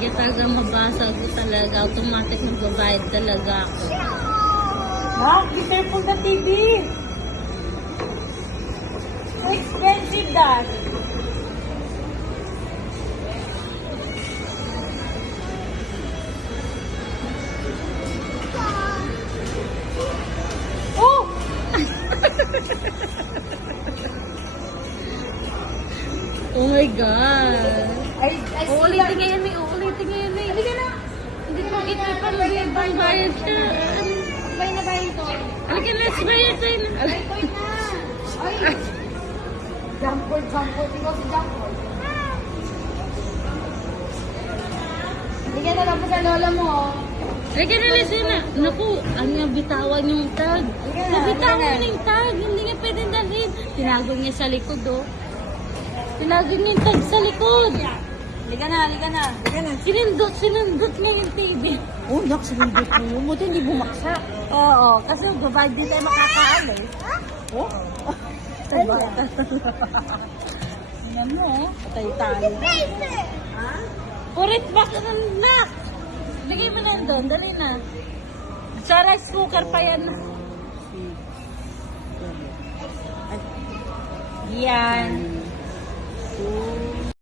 Hindi talaga mabasa ko talaga. Automatic magbabayad talaga ako. Ma'am, be careful sa TV. So expensive that. Oh! Oh my God. I see Uulitin ngayon eh. Uulitin ngayon eh. Hindi ka na. Hindi ko ikipan mo yung pangbayad siya. Bay na tayo ito. Halika na, bayad tayo na. Ay, boy na. Ay. Jump board. Ikaw si jump board. Hindi ka na lang po sa lola mo. Halika na, Lesina. Naku, ano nga bitawan yung tag. Nabitawan na yung tag. Hindi nga pwede dalhin. Tinago niya sa likod, oh. Tinago niya yung tag sa likod. Halika na. Sinundot niya yung TV. Oh, nak, sinundot mo yun. Buti hindi bumaksak. Oo, kasi gabag din tayo makakaan eh. Oh? Diba? Tingnan mo, oh. Patay tayo. Ha? Put it back in the lock. Bigay mo na doon, dali na. Sa rice cooker pa yan. Yan. 2,